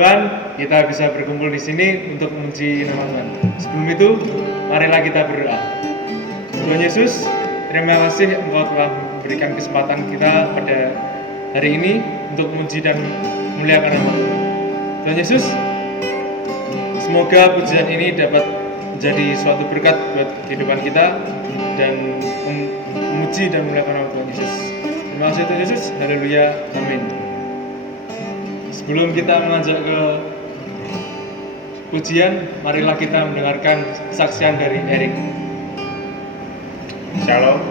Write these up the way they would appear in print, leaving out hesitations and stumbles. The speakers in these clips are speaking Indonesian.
Tuhan, kita bisa berkumpul di sini untuk memuji nama Tuhan. Sebelum itu, marilah kita berdoa. Tuhan Yesus, terima kasih Engkau telah memberikan kesempatan kita pada hari ini untuk memuji dan memuliakan nama Tuhan. Tuhan Yesus, semoga pujian ini dapat menjadi suatu berkat buat kehidupan kita dan memuji dan memuliakan nama Tuhan Yesus. Terima kasih Tuhan Yesus, haleluya, amin. Sebelum kita mengajak ke pujian, marilah kita mendengarkan kesaksian dari Erik. Shalom.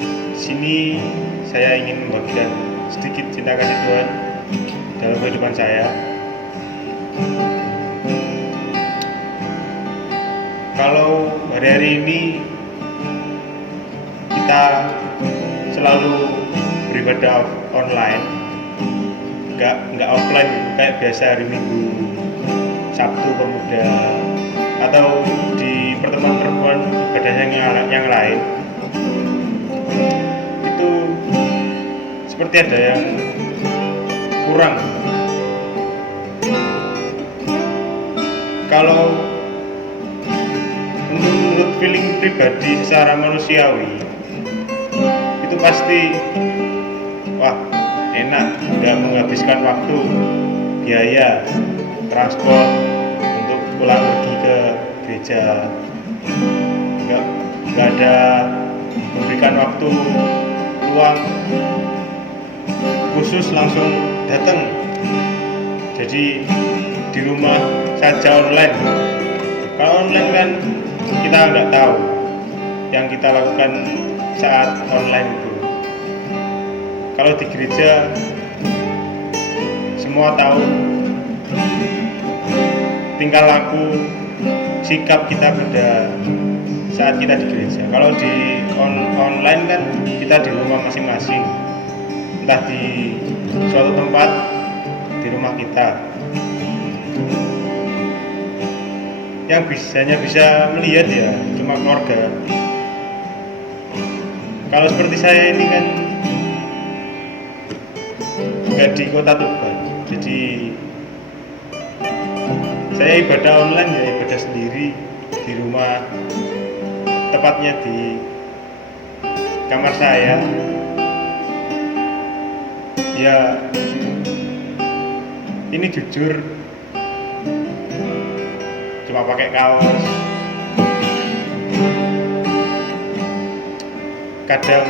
Di sini saya ingin membagikan sedikit cinta kasih Tuhan dalam kehidupan saya. Kalau hari-hari ini kita selalu beribadah online, nggak offline kayak biasa hari Minggu, Sabtu Pemuda, atau di pertemuan-pertemuan ibadah yang lain, itu seperti ada yang kurang. Kalau menurut feeling pribadi secara manusiawi, itu pasti wah enak, nggak menghabiskan waktu, biaya, transport untuk pulang pergi ke gereja, nggak ada memberikan waktu luang khusus langsung datang, jadi di rumah saja online. Kalau online kan kita nggak tahu yang kita lakukan saat online itu. Kalau di gereja semua tahu tingkah laku, sikap kita pada saat kita di gereja. Kalau di online kan kita di rumah masing-masing, entah di suatu tempat di rumah kita. Yang bisa melihat ya cuma keluarga. Kalau seperti saya ini kan nggak di kota Tuban, jadi saya ibadah online ya ibadah sendiri di rumah, tepatnya di kamar saya. Ya ini jujur cuma pakai kaos. Kadang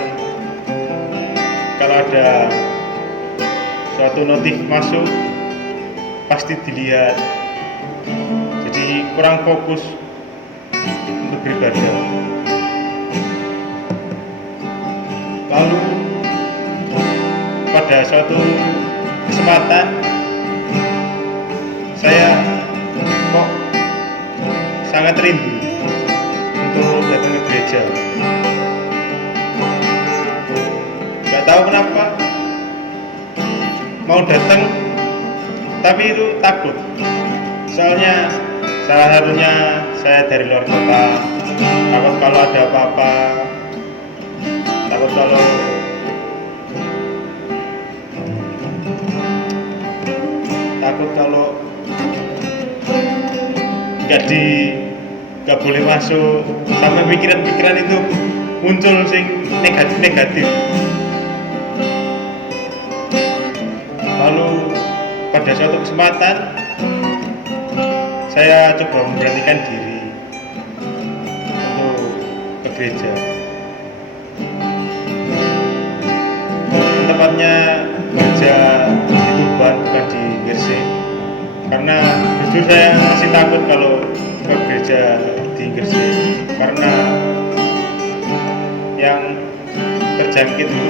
kalau ada suatu notif masuk pasti dilihat, jadi kurang fokus untuk beribadah. Lalu pada suatu kesempatan saya kok sangat rindu untuk datang ke gereja. Gak tahu kenapa mau datang tapi itu takut, soalnya salah satunya saya dari luar kota, takut kalau ada apa-apa, takut kalau nggak boleh masuk, sampai pikiran-pikiran itu muncul sing negatif. Lalu pada suatu kesempatan saya coba memberanikan diri untuk ke gereja, tempatnya gereja di Tuban, bukan di Gresik. Karena jujur saya masih takut kalau ke gereja di Gresik, karena yang terjangkit itu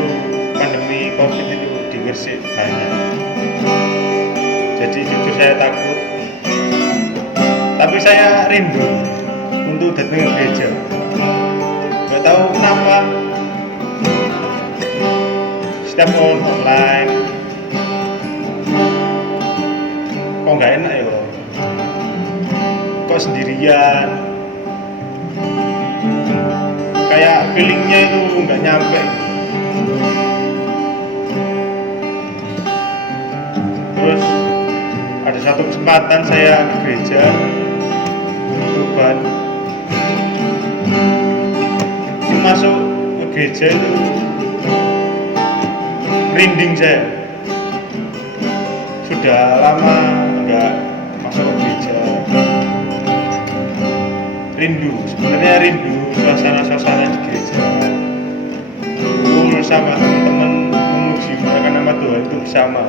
pandemi COVID itu di Gresik banyak. Jadi jujur saya takut, tapi saya rindu untuk datang ke gereja. Gak tahu kenapa setiap online kok gak enak ya, kok sendirian, kayak feelingnya itu gak nyampe. Satu kesempatan saya ke gereja Tuban, masuk ke gereja itu merinding saya. Sudah lama nggak masuk ke gereja, sebenarnya rindu suasana di gereja, kumpul sama teman-teman memuji menggunakan nama Tuhan itu bersama.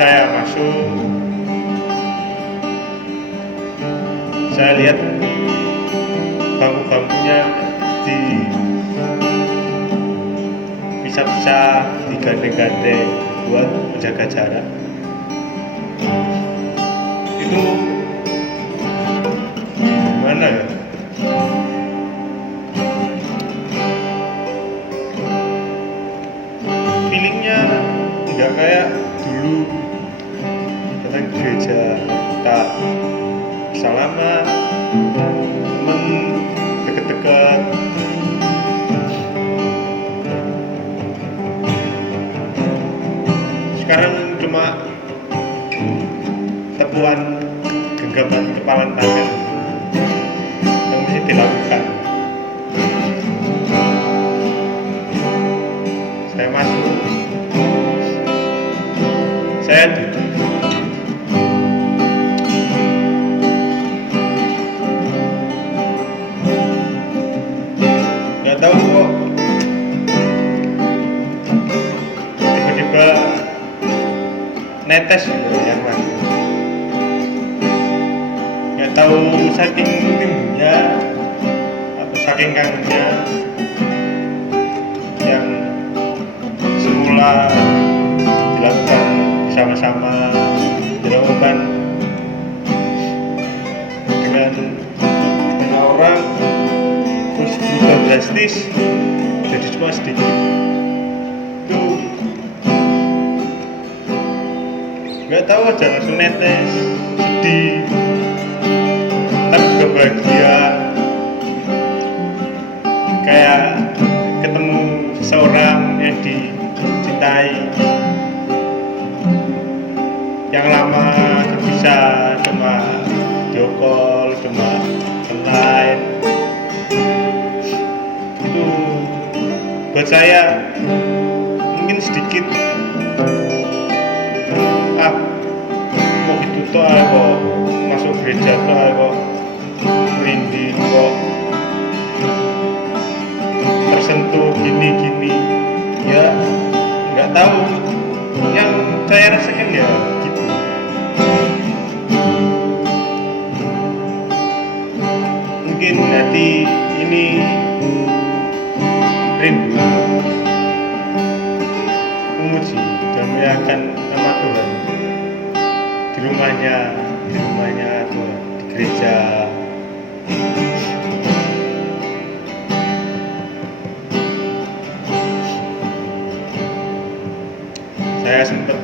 Saya masuk, saya lihat bangku-bangkunya dipisah-pisah, digandeng-gandeng buat menjaga jarak. Itu gimana ya? Feelingnya nggak kayak dulu datang ke gereja, kita bersalaman, temen deket-deket. Sekarang cuma tepuan genggaman kepalan tangan yang mesti dilakukan. Saya masuk, saya duduk. Gak tahu kok tiba-tiba netes gitu yang mana. Gak tahu saking timbulnya atau saking kangennya yang semula dilakukan bersama-sama, dilakukan dengan banyak orang, terus berubah drastis jadi cuma sedikit. Itu nggak tahu aja, langsung netes, sedih, tapi juga bahagia, kayak ketemu seseorang yang dicintai, yang lama terpisah, cuma video call, cuma online. Itu buat saya mungkin sedikit mau itu toh kok masuk gereja toh kok merinding, kok tersentuh gini-gini ya, nggak tahu. Yang saya rasakan ya gitu. Mungkin hati ini rindu memuji dan memuliakan nama Tuhan di rumahnya Tuhan, di gereja. Saya sempat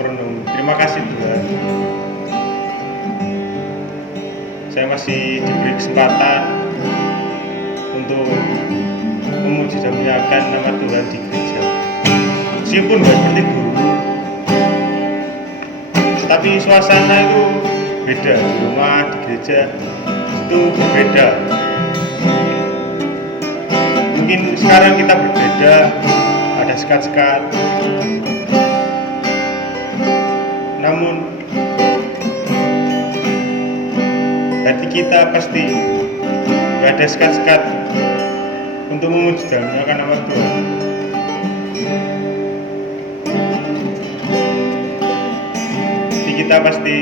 merenung, terima kasih Tuhan, saya masih diberi kesempatan untuk memuji dan memuliakan nama Tuhan di gereja. Meskipun nggak seperti dulu, tapi suasana itu beda. Di rumah, di gereja itu berbeda. Mungkin sekarang kita berbeda, ada sekat-sekat, namun hati kita pasti gak ada sekat-sekat untuk memuji dan memuliakan nama Tuhan. Hati kita pasti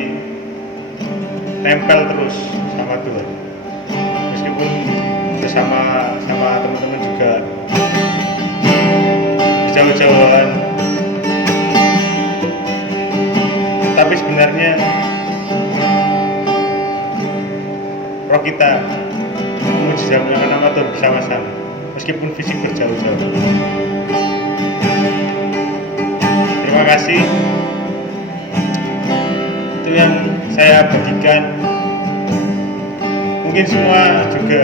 nempel terus sama Tuhan, meskipun bersama teman-teman juga jauh-jauhan, tapi sebenarnya roh kita memuji dan memuliakan nama Tuhan bersama-sama, meskipun fisik berjauh-jauh. Terima kasih. Itu yang saya bagikan. Mungkin semua juga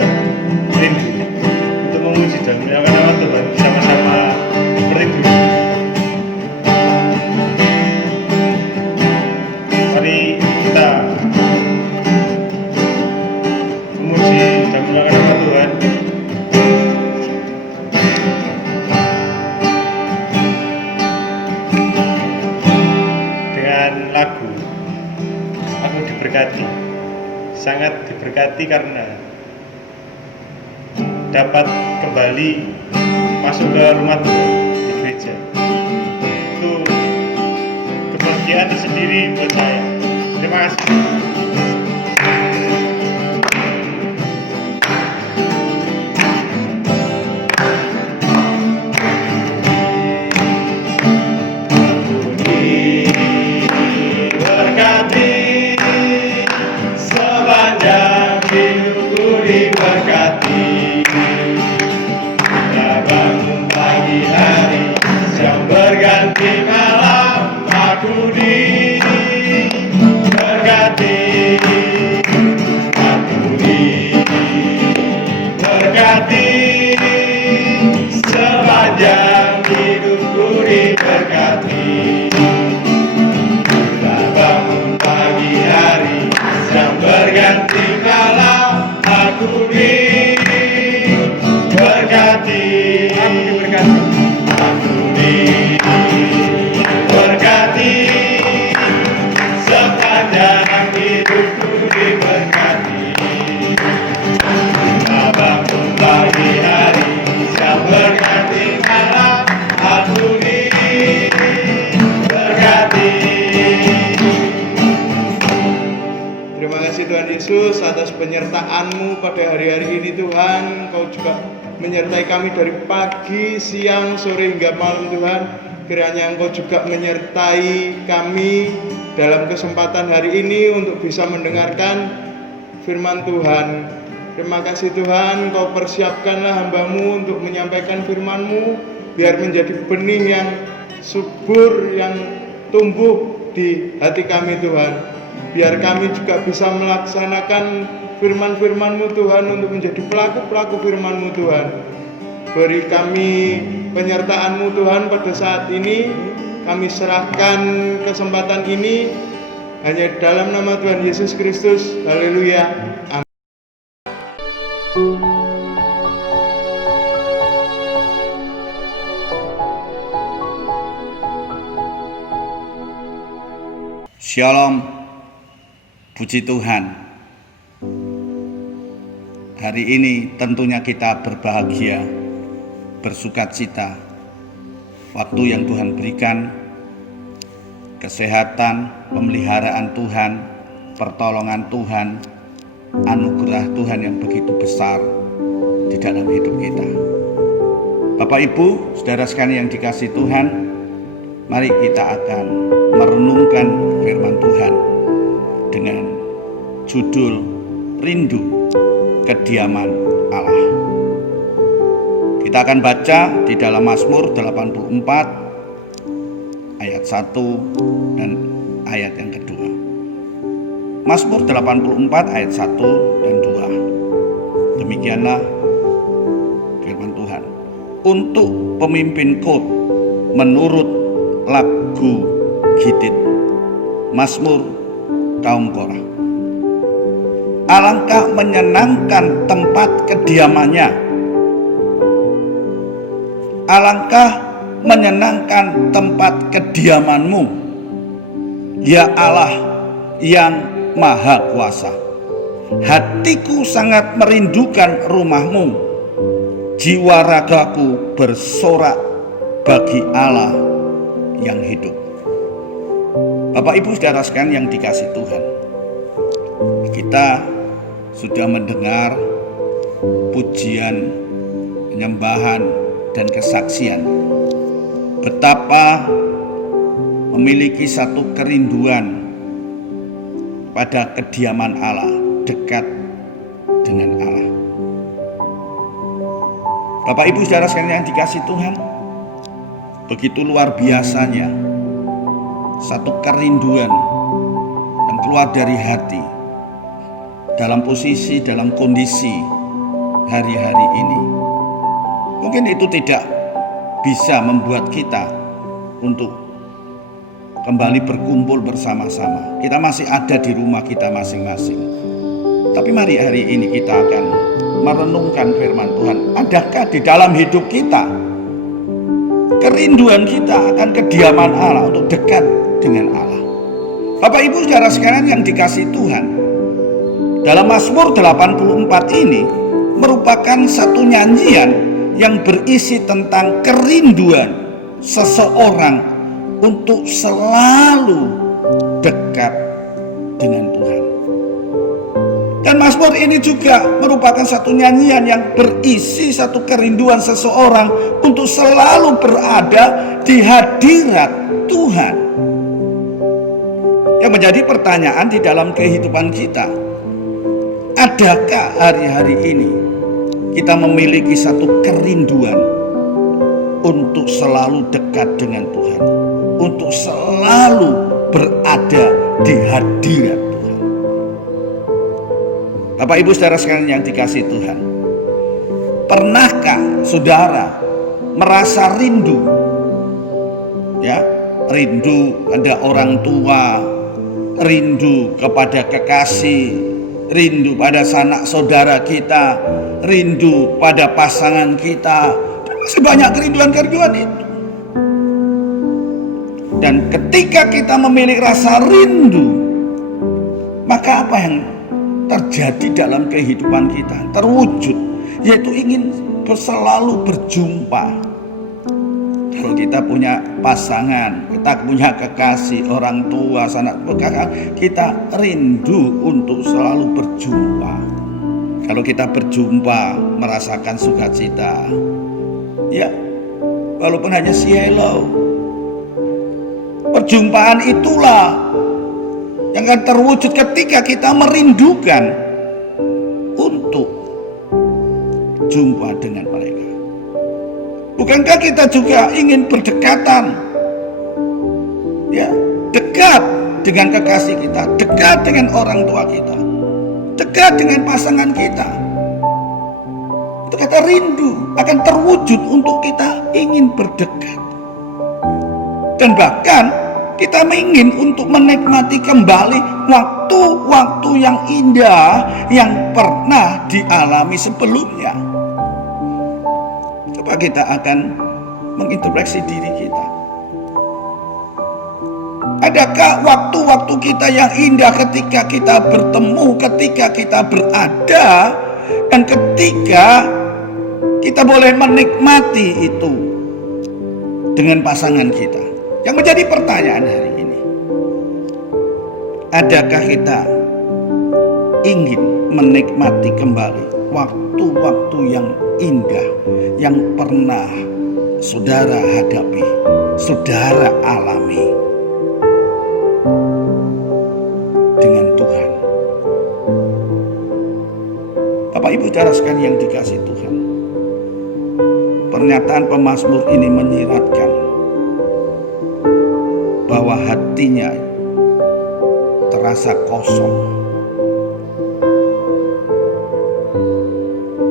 rindu memuji dan menyembah nama Tuhan bersama-sama seperti dulu. Mari kita memuji dan menyembah nama Tuhan dengan lagu Aku Diberkati. Sangat diberkati karena dapat kembali masuk ke rumah Tuhan di gereja. Itu kebahagiaan tersendiri buat saya. Terima kasih. Sepanjang hidupku diberkati, kita bangun pagi hari, siang berganti malam, aku diberkati. Aku diberkati, sepanjang hidupku diberkati. Kita bangun pagi hari, siang berganti malam, aku diberkati. Terima kasih Tuhan Yesus atas penyertaan-Mu pada hari-hari ini Tuhan. Kau juga menyertai kami dari pagi, siang, sore hingga malam Tuhan. Kiranya Engkau juga menyertai kami dalam kesempatan hari ini untuk bisa mendengarkan firman Tuhan. Terima kasih Tuhan, Kau persiapkanlah hamba-Mu untuk menyampaikan firman-Mu, biar menjadi benih yang subur, yang tumbuh di hati kami Tuhan. Biar kami juga bisa melaksanakan firman-firman-Mu Tuhan, untuk menjadi pelaku-pelaku firman-Mu Tuhan. Beri kami penyertaan-Mu Tuhan pada saat ini. Kami serahkan kesempatan ini hanya dalam nama Tuhan Yesus Kristus. Haleluya. Amin. Shalom, puji Tuhan. Hari ini tentunya kita berbahagia, bersukacita. Waktu yang Tuhan berikan, kesehatan, pemeliharaan Tuhan, pertolongan Tuhan, anugerah Tuhan yang begitu besar di dalam hidup kita. Bapak Ibu, saudara sekalian yang dikasihi Tuhan, mari kita akan merenungkan firman Tuhan dengan judul Rindu Kediaman Allah. Kita akan baca di dalam Mazmur 84 ayat 1 dan ayat yang kedua. Mazmur 84 ayat 1 dan 2. Demikianlah firman Tuhan. Untuk pemimpin kot menurut lagu Gitit, Mazmur kaum Korah. Alangkah menyenangkan tempat kediamannya. Alangkah menyenangkan tempat kediaman-Mu, ya Allah yang Maha Kuasa. Hatiku sangat merindukan rumah-Mu. Jiwa ragaku bersorak bagi Allah yang hidup. Bapak Ibu saudara sekalian yang dikasihi Tuhan, kita sudah mendengar pujian, penyembahan, dan kesaksian betapa memiliki satu kerinduan pada kediaman Allah, dekat dengan Allah. Bapak Ibu saudara sekalian yang dikasihi Tuhan, begitu luar biasanya satu kerinduan yang keluar dari hati dalam posisi, dalam kondisi hari-hari ini, Mungkin itu tidak bisa membuat kita untuk kembali berkumpul bersama-sama. Kita masih ada di rumah kita masing-masing. Tapi mari hari ini kita akan merenungkan firman Tuhan. Adakah di dalam hidup kita kerinduan kita akan kediaman Allah, untuk dekat dengan Allah? Bapak Ibu saudara sekalian yang dikasihi Tuhan, dalam Mazmur 84 ini merupakan satu nyanyian yang berisi tentang kerinduan seseorang untuk selalu dekat dengan Tuhan. Dan Mazmur ini juga merupakan satu nyanyian yang berisi satu kerinduan seseorang untuk selalu berada di hadirat Tuhan. Yang menjadi pertanyaan di dalam kehidupan kita, adakah hari-hari ini kita memiliki satu kerinduan untuk selalu dekat dengan Tuhan, untuk selalu berada di hadirat Tuhan? Bapak Ibu saudara sekalian yang dikasihi Tuhan, pernahkah saudara merasa rindu? Ya, rindu pada orang tua, rindu kepada kekasih, rindu pada sanak saudara kita, rindu pada pasangan kita, dan masih banyak kerinduan-kerinduan itu. Dan ketika kita memiliki rasa rindu, maka apa yang terjadi dalam kehidupan kita? Terwujud, yaitu ingin selalu berjumpa. Kalau kita punya pasangan, kita punya kekasih, orang tua, sanak kakak, kita rindu untuk selalu berjumpa. Kalau kita berjumpa, merasakan sukacita, ya, walaupun hanya say hello. Perjumpaan itulah yang akan terwujud ketika kita merindukan untuk jumpa dengan mereka. Bukankah kita juga ingin berdekatan, ya, dekat dengan kekasih kita, dekat dengan orang tua kita, dekat dengan pasangan kita? Itu kata rindu akan terwujud untuk kita ingin berdekat. Dan bahkan kita ingin untuk menikmati kembali waktu-waktu yang indah yang pernah dialami sebelumnya. Coba kita akan mengintrospeksi diri kita. Adakah waktu-waktu kita yang indah ketika kita bertemu, ketika kita berada, dan ketika kita boleh menikmati itu dengan pasangan kita? Yang menjadi pertanyaan hari ini, adakah kita ingin menikmati kembali waktu-waktu yang indah yang pernah saudara hadapi, saudara alami dengan Tuhan? Bapak Ibu saudara sekalian yang dikasihi Tuhan, pernyataan pemazmur ini menyiratkan bahwa hatinya terasa kosong.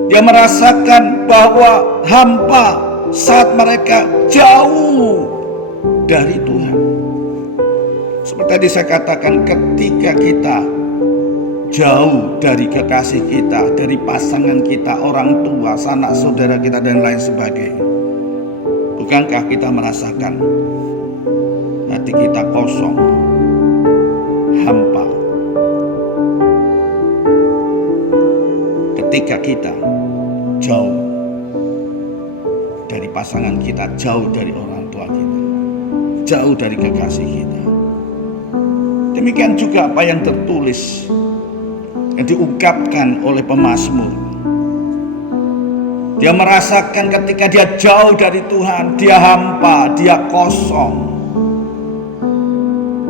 Dia merasakan bahwa hampa saat mereka jauh dari Tuhan. Seperti tadi saya katakan, ketika kita jauh dari kekasih kita, dari pasangan kita, orang tua, sanak saudara kita, dan lain sebagainya, bukankah kita merasakan hati kita kosong, hampa, ketika kita jauh dari pasangan kita, jauh dari orang tua kita, jauh dari kekasih kita? Demikian juga apa yang tertulis, yang diungkapkan oleh pemazmur. Dia merasakan ketika dia jauh dari Tuhan, dia hampa, dia kosong.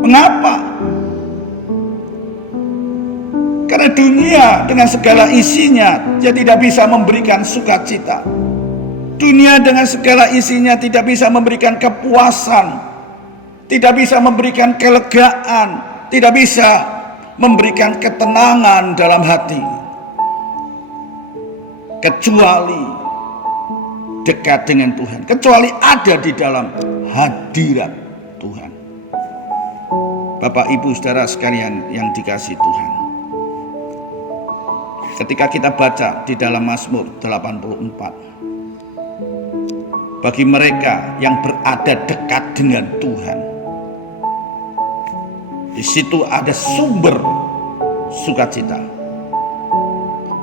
Mengapa? Karena dunia dengan segala isinya, dia tidak bisa memberikan sukacita. Dunia dengan segala isinya tidak bisa memberikan kepuasan, tidak bisa memberikan kelegaan, tidak bisa memberikan ketenangan dalam hati, kecuali dekat dengan Tuhan kecuali ada di dalam hadirat Tuhan. Bapak Ibu Saudara sekalian yang dikasihi Tuhan, ketika kita baca di dalam Mazmur 84, bagi mereka yang berada dekat dengan Tuhan, di situ ada sumber sukacita.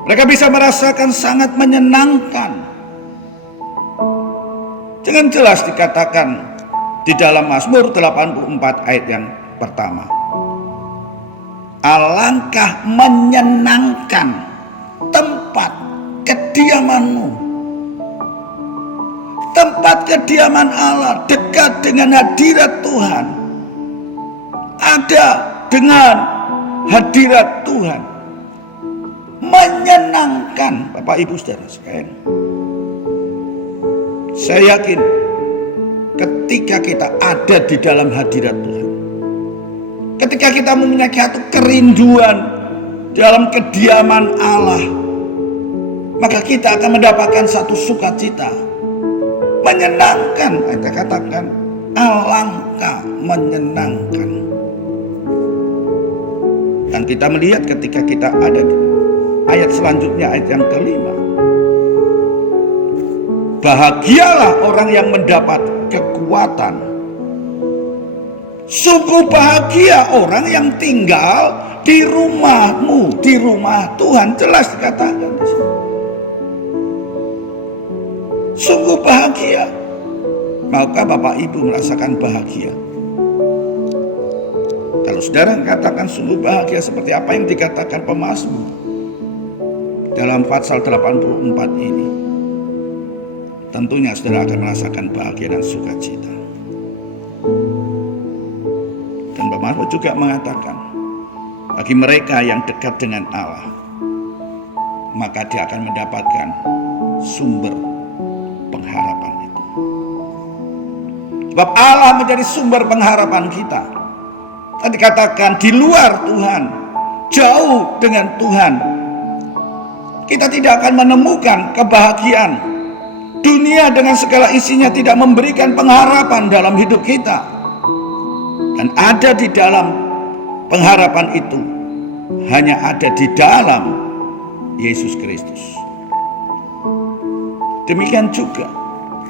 Mereka bisa merasakan sangat menyenangkan. Dengan jelas dikatakan di dalam Mazmur 84 ayat yang pertama, alangkah menyenangkan tempat kediamanmu. Tempat kediaman Allah, dekat dengan hadirat Tuhan. Ada dengan hadirat Tuhan. Menyenangkan, Bapak Ibu Saudara sekalian. Saya yakin ketika kita ada di dalam hadirat Tuhan, ketika kita mempunyai satu kerinduan dalam kediaman Allah, maka kita akan mendapatkan satu sukacita menyenangkan. Kita katakan alangkah menyenangkan. Dan kita melihat ketika kita ada di ayat selanjutnya, ayat yang kelima, bahagialah orang yang mendapat kekuatan. Sungguh bahagia orang yang tinggal di rumahmu, di rumah Tuhan. Jelas dikatakan di sini. Sungguh bahagia. Maukah Bapak Ibu merasakan bahagia? Kalau saudara katakan sungguh bahagia seperti apa yang dikatakan pemazmur dalam pasal 84 ini, tentunya saudara akan merasakan bahagia dan sukacita. Dan pemazmur juga mengatakan, bagi mereka yang dekat dengan Allah, maka dia akan mendapatkan sumber pengharapan itu. Sebab Allah menjadi sumber pengharapan kita. Tadi katakan di luar Tuhan, jauh dengan Tuhan, kita tidak akan menemukan kebahagiaan. Dunia dengan segala isinya tidak memberikan pengharapan dalam hidup kita. Dan ada di dalam pengharapan itu hanya ada di dalam Yesus Kristus. Demikian juga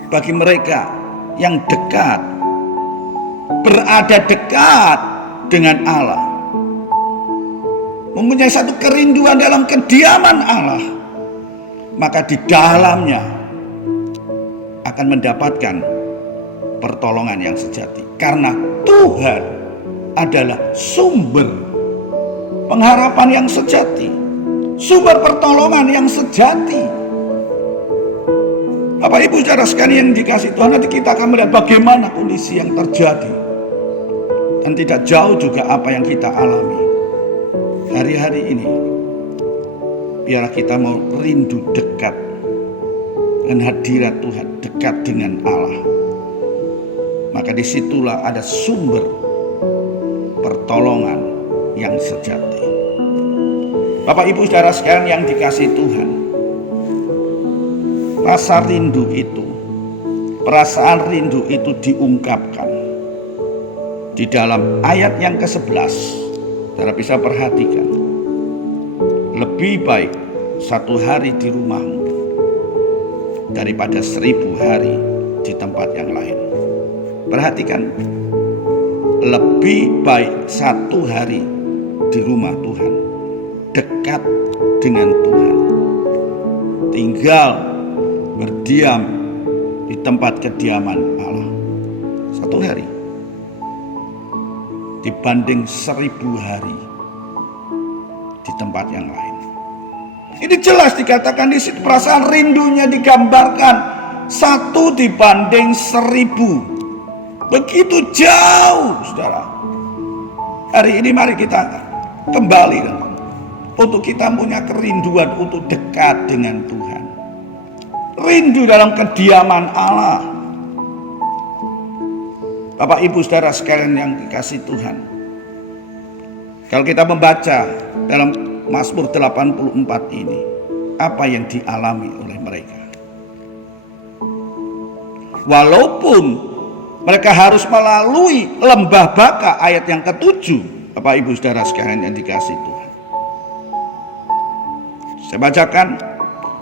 bagi mereka yang dekat, berada dekat dengan Allah, mempunyai satu kerinduan dalam kediaman Allah, maka di dalamnya akan mendapatkan pertolongan yang sejati. Karena Tuhan adalah sumber pengharapan yang sejati, sumber pertolongan yang sejati. Bapak Ibu saudara sekalian yang dikasihi Tuhan, nanti kita akan melihat bagaimana kondisi yang terjadi. Dan tidak jauh juga apa yang kita alami hari-hari ini. Biarlah kita mau rindu dekat dengan hadirat Tuhan, dekat dengan Allah. Maka disitulah ada sumber pertolongan yang sejati. Bapak Ibu saudara sekalian yang dikasihi Tuhan, rasa rindu itu, perasaan rindu itu diungkapkan di dalam ayat yang ke-11. Saudara bisa perhatikan, lebih baik 1 hari di rumahmu daripada 1000 hari di tempat yang lain. Perhatikan, lebih baik 1 hari di rumah Tuhan, dekat dengan Tuhan, tinggal berdiam di tempat kediaman Allah 1 hari, dibanding 1000 hari di tempat yang lain. Ini jelas dikatakan di situ, perasaan rindunya digambarkan 1 dibanding 1000. Begitu jauh, saudara. Hari ini mari kita kembali untuk kita punya kerinduan untuk dekat dengan Tuhan. Rindu dalam kediaman Allah. Bapak Ibu saudara sekalian yang dikasihi Tuhan, kalau kita membaca dalam Mazmur 84 ini, apa yang dialami oleh mereka? walaupun mereka harus melalui lembah Baka, ayat yang ke-7, Bapak Ibu Saudara sekalian yang dikasihi Tuhan. Saya bacakan,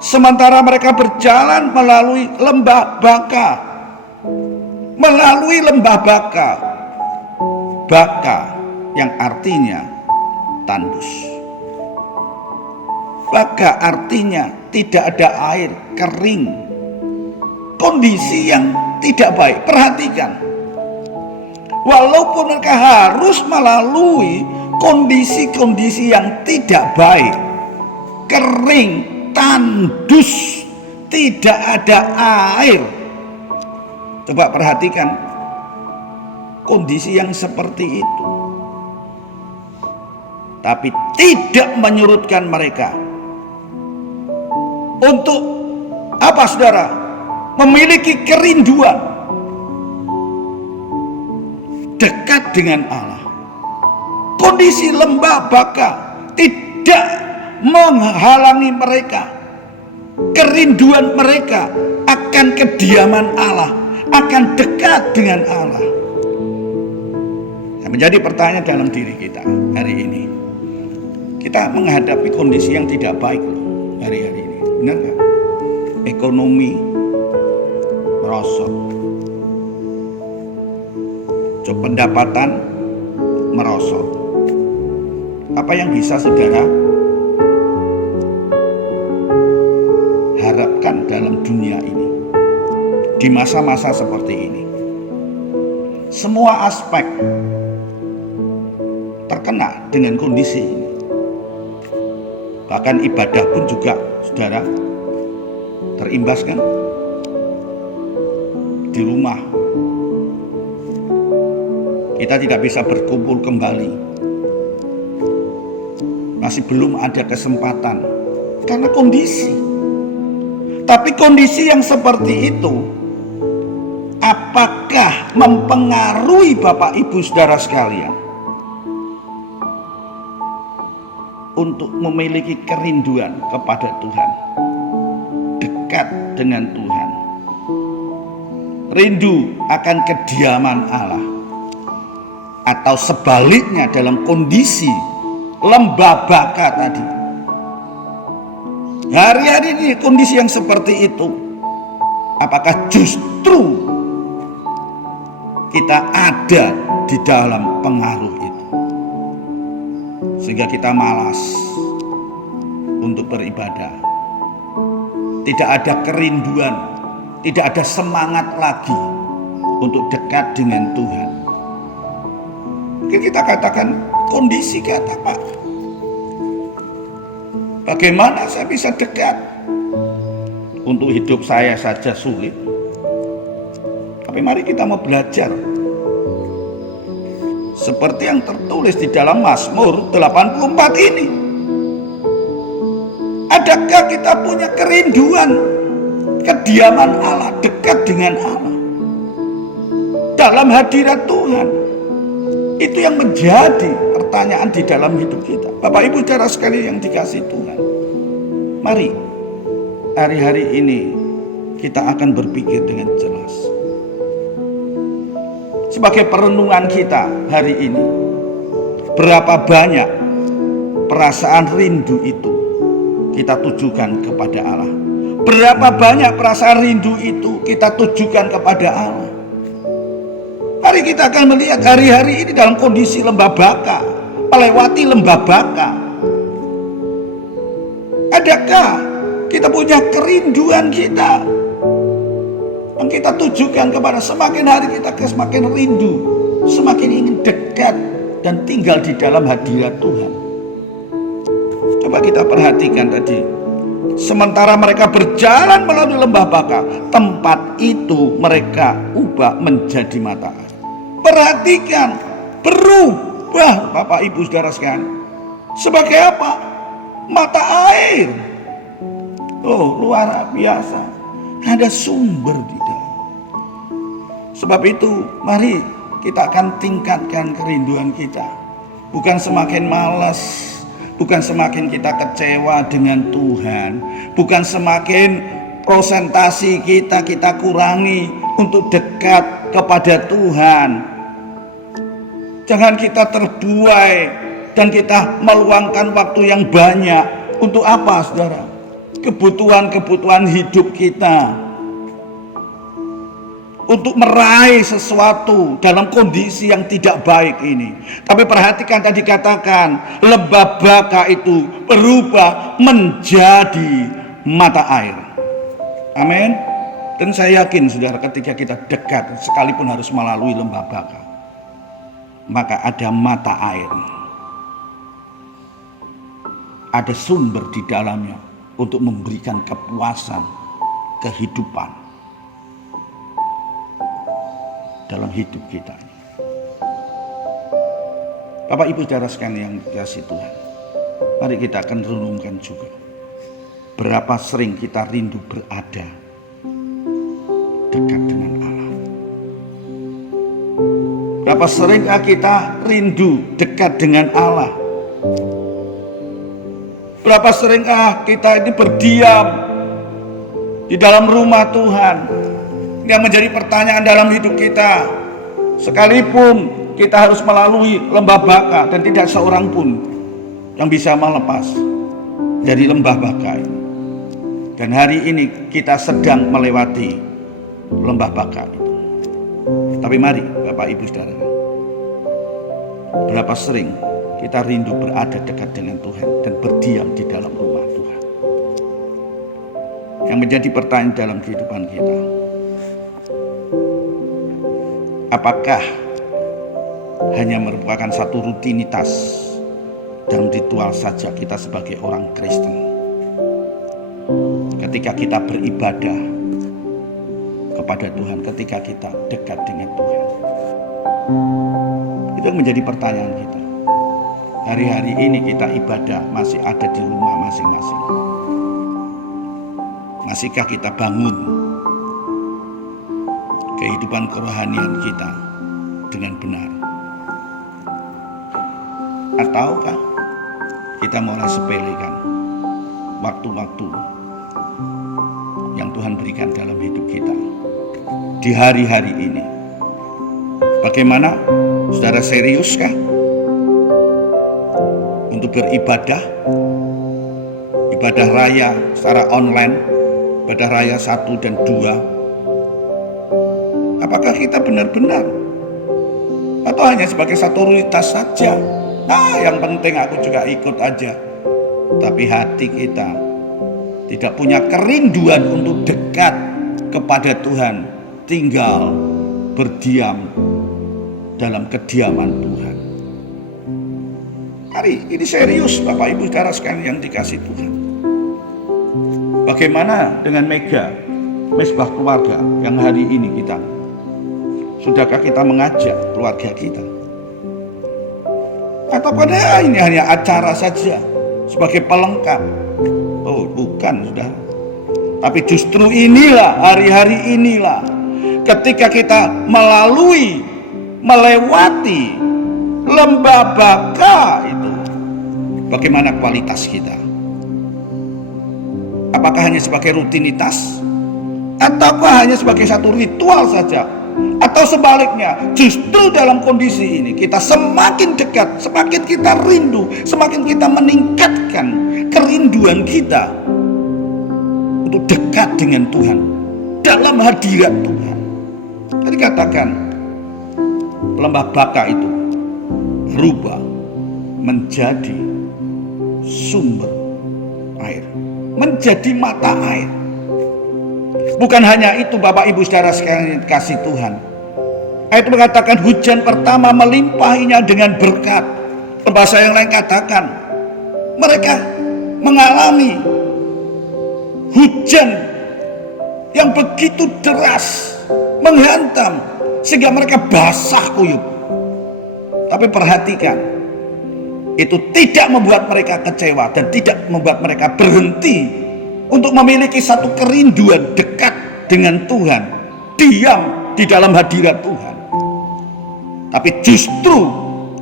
sementara mereka berjalan melalui lembah Baka, Baka yang artinya tandus. Baka artinya tidak ada air, kering, kondisi yang tidak baik. Perhatikan, walaupun mereka harus melalui kondisi-kondisi yang tidak baik, kering, tandus, tidak ada air. Coba perhatikan kondisi yang seperti itu, tapi tidak menyurutkan mereka untuk apa, saudara? Memiliki kerinduan dekat dengan Allah. Kondisi lembah Baka tidak menghalangi mereka. Kerinduan mereka akan kediaman Allah, akan dekat dengan Allah. Yang menjadi pertanyaan dalam diri kita hari ini, kita menghadapi kondisi yang tidak baik loh hari-hari ini, benar nggak? Ekonomi merosot, pendapatan merosot. Apa yang bisa saudara harapkan dalam dunia ini di masa-masa seperti ini? Semua aspek terkena dengan kondisi ini. Bahkan ibadah pun juga saudara terimbas kan? Di rumah kita tidak bisa berkumpul kembali, masih belum ada kesempatan karena kondisi. Tapi kondisi yang seperti itu apakah mempengaruhi Bapak Ibu Saudara sekalian untuk memiliki kerinduan kepada Tuhan, dekat dengan Tuhan, rindu akan kediaman Allah, atau sebaliknya dalam kondisi lembah Baka tadi? Hari-hari ini kondisi yang seperti itu, apakah justru kita ada di dalam pengaruh itu sehingga kita malas untuk beribadah, tidak ada kerinduan, tidak ada semangat lagi untuk dekat dengan Tuhan? Mungkin kita katakan kondisi kata, Pak, bagaimana saya bisa dekat? Untuk hidup saya saja sulit. Tapi mari kita mau belajar seperti yang tertulis di dalam Mazmur 84 ini. Adakah kita punya kerinduan kediaman Allah, dekat dengan Allah, dalam hadirat Tuhan? Itu yang menjadi pertanyaan di dalam hidup kita. Bapak Ibu saudara sekalian yang dikasihi Tuhan, mari hari-hari ini kita akan berpikir dengan jelas. Sebagai perenungan kita hari ini, berapa banyak perasaan rindu itu kita tujukan kepada Allah? Berapa banyak perasaan rindu itu kita tujukan kepada Allah? Mari kita akan melihat hari-hari ini dalam kondisi lembah Baka, melewati lembah Baka. Adakah kita punya kerinduan kita yang kita tujukan kepada, semakin hari kita semakin rindu, semakin ingin dekat dan tinggal di dalam hadirat Tuhan? Coba kita perhatikan tadi, sementara mereka berjalan melalui lembah Baka, tempat itu mereka ubah menjadi mata air. Perhatikan, berubah Bapak Ibu Saudara sekalian. Sebagai apa? Mata air. Oh, luar biasa. Ada sumber di dalam. Sebab itu, mari kita akan tingkatkan kerinduan kita. Bukan semakin malas, bukan semakin kita kecewa dengan Tuhan, bukan semakin prosentasi kita kurangi untuk dekat kepada Tuhan. Jangan kita terbuai dan kita meluangkan waktu yang banyak untuk apa, saudara? Kebutuhan-kebutuhan hidup kita, untuk meraih sesuatu dalam kondisi yang tidak baik ini. Tapi perhatikan tadi katakan, lembah baka itu berubah menjadi mata air. Amin. Dan saya yakin, saudara, ketika kita dekat, sekalipun harus melalui lembah baka, maka ada mata air, ada sumber di dalamnya untuk memberikan kepuasan, kehidupan dalam hidup kita. Bapak Ibu saudara sekalian yang dikasihi Tuhan, mari kita akan renungkan juga, berapa sering kita rindu berada dekat dengan Allah. Berapa seringkah kita rindu dekat dengan Allah? Berapa seringkah kita ini berdiam di dalam rumah Tuhan? Ini yang menjadi pertanyaan dalam hidup kita. Sekalipun kita harus melalui lembah baka, dan tidak seorang pun yang bisa melepas dari lembah baka ini. Dan hari ini kita sedang melewati lembah baka itu. Tapi mari Bapak Ibu Saudara, berapa sering kita rindu berada dekat dengan Tuhan dan berdiam di dalam rumah Tuhan? Yang menjadi pertanyaan dalam kehidupan kita, apakah hanya merupakan satu rutinitas dan ritual saja kita sebagai orang Kristen? Ketika kita beribadah kepada Tuhan, ketika kita dekat dengan Tuhan, itu menjadi pertanyaan kita. Hari-hari ini kita ibadah masih ada di rumah masing-masing. Masihkah kita bangun kehidupan kerohanian kita dengan benar? Ataukah kita mulai sepelekan waktu-waktu yang Tuhan berikan dalam hidup kita di hari-hari ini? Bagaimana? Saudara, seriuskah untuk beribadah, ibadah raya secara online, ibadah raya 1 dan 2? Apakah kita benar-benar, atau hanya sebagai satu rutinitas saja? Yang penting aku juga ikut aja. Tapi hati kita tidak punya kerinduan untuk dekat kepada Tuhan, tinggal berdiam dalam kediaman Tuhan. Mari, ini serius Bapak Ibu saudara sekalian yang dikasihi Tuhan. Bagaimana dengan Mesbah Keluarga yang hari ini kita, sudahkah kita mengajak keluarga kita? Atau pada ini hanya acara saja sebagai pelengkap? Oh, bukan, saudara. Tapi justru inilah, hari-hari inilah, ketika kita melewati lembah baka itu, bagaimana kualitas kita? Apakah hanya sebagai rutinitas? Ataukah hanya sebagai satu ritual saja? Atau sebaliknya, justru dalam kondisi ini kita semakin dekat, semakin kita rindu, semakin kita meningkatkan kerinduan kita untuk dekat dengan Tuhan, dalam hadirat Tuhan. Tadi katakan, lembah baka itu berubah menjadi sumber air, menjadi mata air. Bukan hanya itu Bapak Ibu saudara sekalian kasih Tuhan, ayat mengatakan hujan pertama melimpahinya dengan berkat. Bahasa yang lain katakan, mereka mengalami hujan yang begitu deras menghantam sehingga mereka basah kuyup. Tapi perhatikan, itu tidak membuat mereka kecewa dan tidak membuat mereka berhenti untuk memiliki satu kerinduan dekat dengan Tuhan, diam di dalam hadirat Tuhan. Tapi justru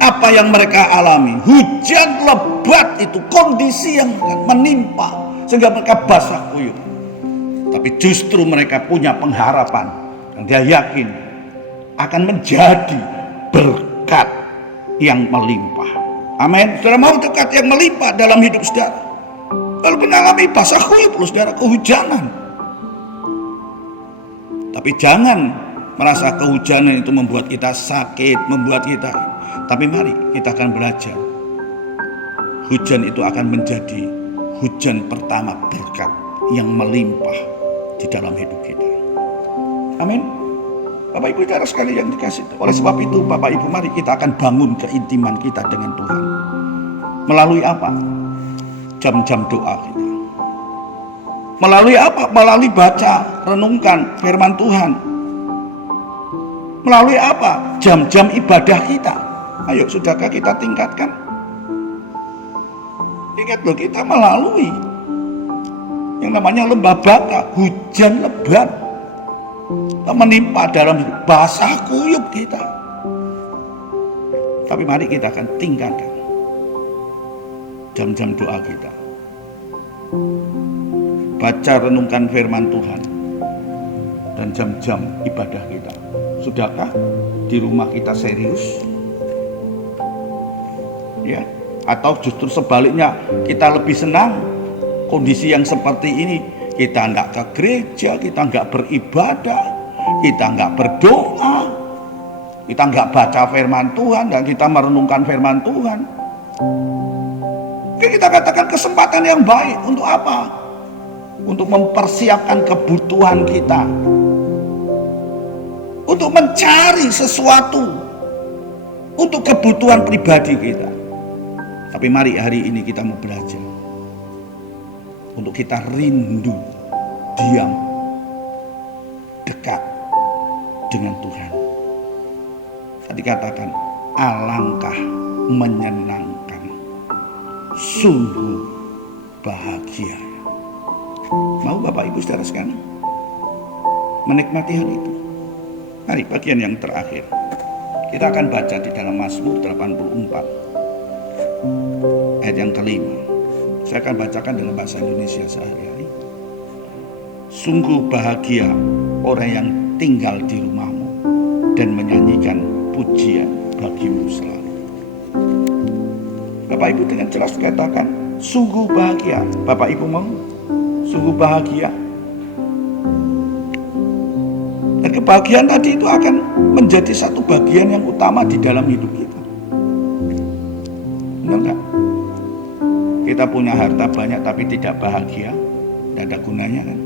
apa yang mereka alami, hujan lebat itu, kondisi yang menimpa sehingga mereka basah kuyup. tapi justru mereka punya pengharapan dan dia yakin akan menjadi berkat yang melimpah. Amin. Saudara mau berkat yang melimpah dalam hidup saudara? Kalau mengalami basah kuyup, saudara, kehujanan. Tapi jangan merasa kehujanan itu membuat kita sakit, membuat kita. Tapi mari kita akan belajar. Hujan itu akan menjadi hujan pertama berkat yang melimpah di dalam hidup kita. Amin. Bapak Ibu saudara sekali yang dikasih. Oleh sebab itu Bapak Ibu, mari kita akan bangun keintiman kita dengan Tuhan. Melalui apa? Jam-jam doa kita. Melalui apa? Melalui baca, renungkan firman Tuhan. Melalui apa? Jam-jam ibadah kita. Ayo, sudahkah kita tingkatkan? Ingat loh, kita melalui yang namanya lembah baka, hujan lebat menimpa dalam basah kuyup kita. Tapi mari kita akan tingkatkan jam-jam doa kita. Baca renungkan firman Tuhan dan jam-jam ibadah kita. Sudahkah di rumah kita serius? Ya, atau justru sebaliknya kita lebih senang kondisi yang seperti ini. Kita enggak ke gereja, kita enggak beribadah, kita enggak berdoa, kita enggak baca firman Tuhan dan kita merenungkan firman Tuhan. Oke, kita katakan kesempatan yang baik untuk apa? Untuk mempersiapkan kebutuhan kita, untuk mencari sesuatu untuk kebutuhan pribadi kita. Tapi mari hari ini kita mau belajar untuk kita rindu, diam, dekat dengan Tuhan. Tadi katakan, alangkah menyenangkan, sungguh bahagia. Mau Bapak Ibu saudara sekalian menikmati hal itu? Mari bagian yang terakhir kita akan baca di dalam Mazmur 84 ayat yang kelima. Saya akan bacakan dalam bahasa Indonesia sehari-hari. Sungguh bahagia orang yang tinggal di rumahmu dan menyanyikan pujian bagimu selalu. Bapak Ibu dengan jelas katakan, sungguh bahagia. Bapak Ibu mau? Sungguh bahagia. Dan kebahagiaan tadi itu akan menjadi satu bagian yang utama di dalam hidup kita. Benar nggak? Kita punya harta banyak tapi tidak bahagia, tidak ada gunanya kan?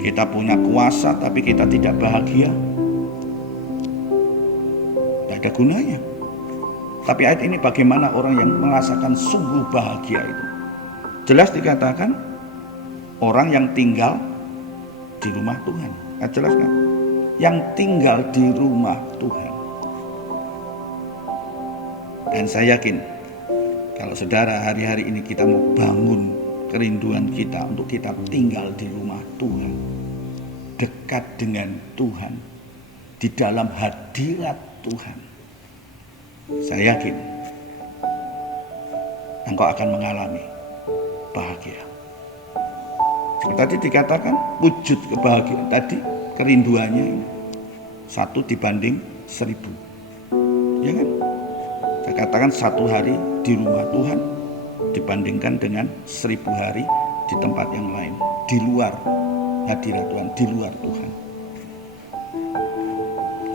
Kita punya kuasa tapi kita tidak bahagia, tidak ada gunanya. Tapi ayat ini bagaimana orang yang merasakan sungguh bahagia itu? Jelas dikatakan orang yang tinggal di rumah Tuhan. Jelas kan? Yang tinggal di rumah Tuhan. Dan saya yakin kalau saudara hari-hari ini kita mau bangun kerinduan kita untuk kita tinggal di rumah Tuhan, dekat dengan Tuhan, di dalam hadirat Tuhan, saya yakin engkau akan mengalami bahagia. Seperti tadi dikatakan, wujud kebahagiaan tadi, kerinduannya ini 1 dibanding 1000. Ya kan? Saya katakan 1 hari di rumah Tuhan dibandingkan dengan 1000 hari di tempat yang lain, di luar hadirat Tuhan, di luar Tuhan.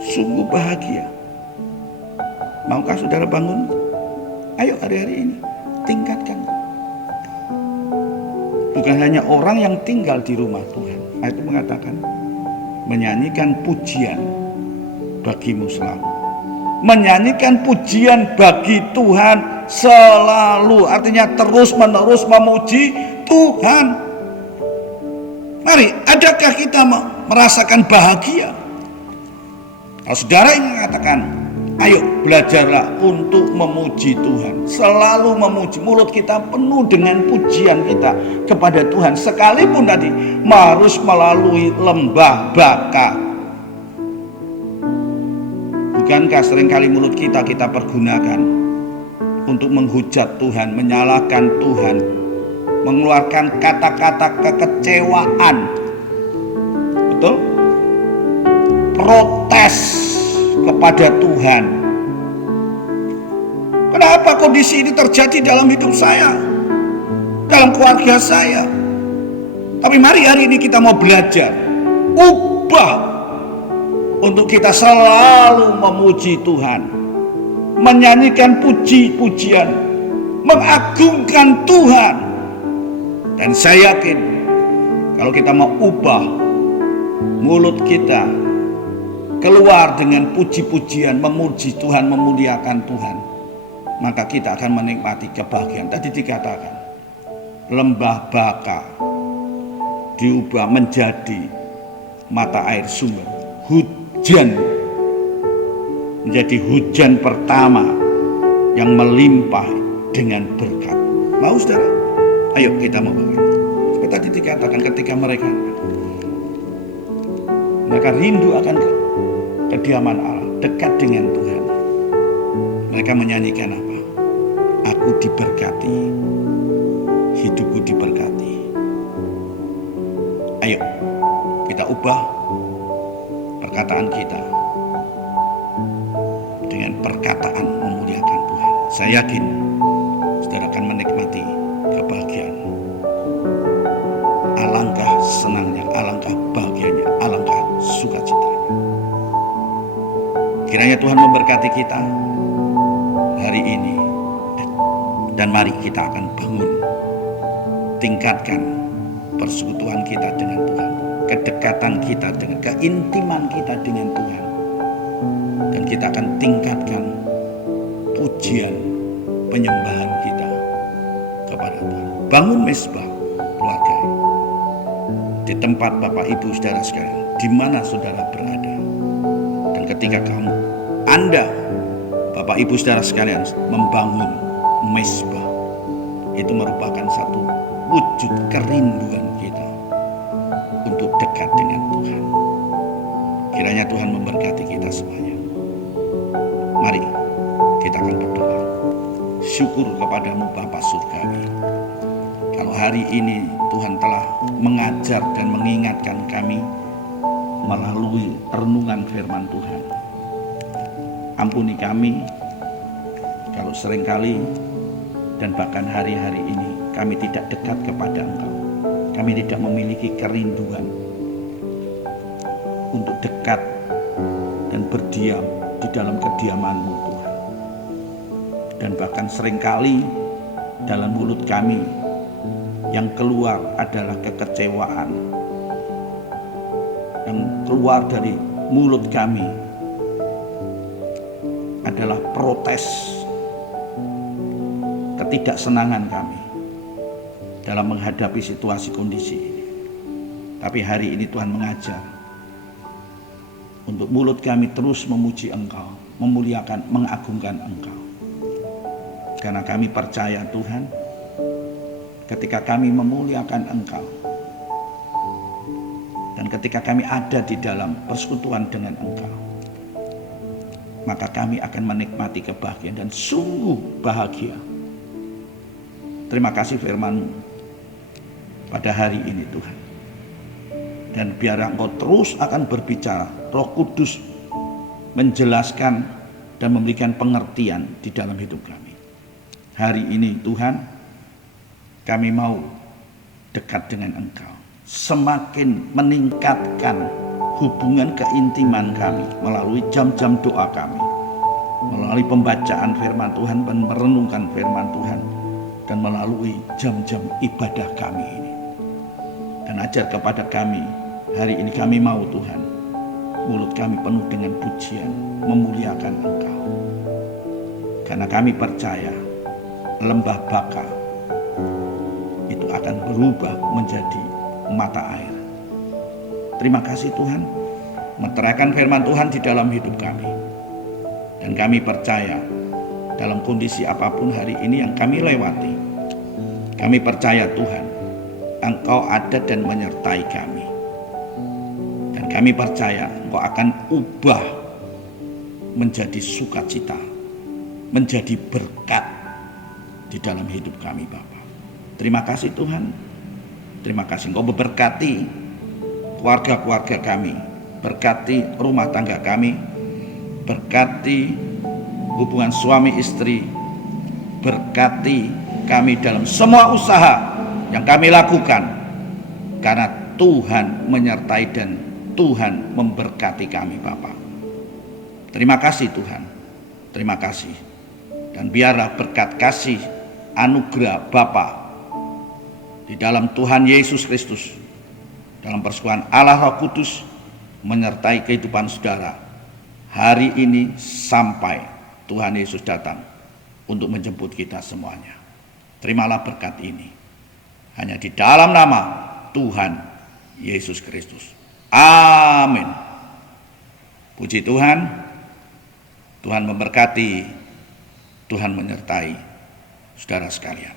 Sungguh bahagia. Maukah saudara bangun? Ayo hari-hari ini tingkatkan. Bukan hanya orang yang tinggal di rumah Tuhan. Ayat itu mengatakan menyanyikan pujian bagimu selalu. Menyanyikan pujian bagi Tuhan selalu. Artinya terus menerus memuji Tuhan. Mari, adakah kita merasakan bahagia? Kalau saudara yang mengatakan, ayo belajarlah untuk memuji Tuhan. Selalu memuji. Mulut kita penuh dengan pujian kita kepada Tuhan. Sekalipun tadi harus melalui lembah baka. Bukankah seringkali mulut kita pergunakan untuk menghujat Tuhan, menyalahkan Tuhan, mengeluarkan kata-kata kekecewaan, betul? Protes kepada Tuhan. Kenapa kondisi ini terjadi dalam hidup saya, dalam keluarga saya? Tapi mari hari ini kita mau belajar ubah untuk kita selalu memuji Tuhan, menyanyikan puji-pujian, mengagungkan Tuhan. Dan saya yakin kalau kita mau ubah mulut kita keluar dengan puji-pujian, memuji Tuhan, memuliakan Tuhan, maka kita akan menikmati kebahagiaan. Tadi dikatakan lembah Baka diubah menjadi mata air sumber, hujan menjadi hujan pertama yang melimpah dengan berkat. Mau saudara? Ayo kita mau bagaimana? Seperti tadi dikatakan ketika mereka rindu akan kediaman Allah, dekat dengan Tuhan. Mereka menyanyikan apa? Aku diberkati, hidupku diberkati. Ayo kita ubah perkataan kita dengan perkataan memuliakan Tuhan. Saya yakin saudara akan menikmati kebahagiaan. Alangkah senangnya, alangkah bahagianya, alangkah sukacitanya. Kiranya Tuhan memberkati kita hari ini. Dan mari kita akan bangun, tingkatkan persekutuan kita dengan Tuhan, kedekatan kita dengan, keintiman kita dengan Tuhan. Dan kita akan tingkatkan pujian, penyembahan kita kepada Tuhan. Bangun mesbah keluarga di tempat Bapak Ibu saudara sekalian, di mana saudara berada. Dan ketika Anda Bapak Ibu saudara sekalian membangun mesbah, itu merupakan satu wujud kerinduan kita untuk dekat dengan Tuhan. Kiranya Tuhan memberkati kita semuanya. Mari kita akan berdoa. Syukur kepadamu Bapa Surgawi, kalau hari ini Tuhan telah mengajar dan mengingatkan kami melalui renungan firman Tuhan. Ampuni kami kalau seringkali dan bahkan hari-hari ini kami tidak dekat kepada Engkau. Kami tidak memiliki kerinduan untuk dekat dan berdiam di dalam kediaman-Mu Tuhan. Dan bahkan seringkali dalam mulut kami yang keluar adalah kekecewaan. Yang keluar dari mulut kami adalah protes, ketidaksenangan kami dalam menghadapi situasi kondisi ini. Tapi hari ini Tuhan mengajar untuk mulut kami terus memuji Engkau, memuliakan, mengagungkan Engkau. Karena kami percaya Tuhan, ketika kami memuliakan Engkau dan ketika kami ada di dalam persekutuan dengan Engkau, maka kami akan menikmati kebahagiaan dan sungguh bahagia. Terima kasih firman-Mu pada hari ini Tuhan. Dan biar Engkau terus akan berbicara, Roh Kudus menjelaskan dan memberikan pengertian di dalam hidup kami. Hari ini Tuhan, kami mau dekat dengan Engkau, semakin meningkatkan hubungan keintiman kami melalui jam-jam doa kami, melalui pembacaan firman Tuhan dan merenungkan firman Tuhan, dan melalui jam-jam ibadah kami ini. Dan ajar kepada kami, hari ini kami mau Tuhan, mulut kami penuh dengan pujian, memuliakan Engkau. Karena kami percaya lembah Baka itu akan berubah menjadi mata air. Terima kasih Tuhan, meteraikan firman Tuhan di dalam hidup kami. Dan kami percaya dalam kondisi apapun hari ini yang kami lewati, kami percaya Tuhan, Engkau ada dan menyertai kami. Dan kami percaya Engkau akan ubah menjadi sukacita, menjadi berkat di dalam hidup kami Bapa. Terima kasih Tuhan. Terima kasih Engkau memberkati keluarga-keluarga kami, berkati rumah tangga kami, berkati hubungan suami istri, berkati kami dalam semua usaha yang kami lakukan, karena Tuhan menyertai dan Tuhan memberkati kami Bapa. Terima kasih Tuhan, terima kasih. Dan biarlah berkat kasih anugerah Bapa di dalam Tuhan Yesus Kristus, dalam persekutuan Allah Roh Kudus menyertai kehidupan saudara hari ini sampai Tuhan Yesus datang untuk menjemput kita semuanya. Terimalah berkat ini hanya di dalam nama Tuhan Yesus Kristus. Amin. Puji Tuhan. Tuhan memberkati, Tuhan menyertai saudara sekalian.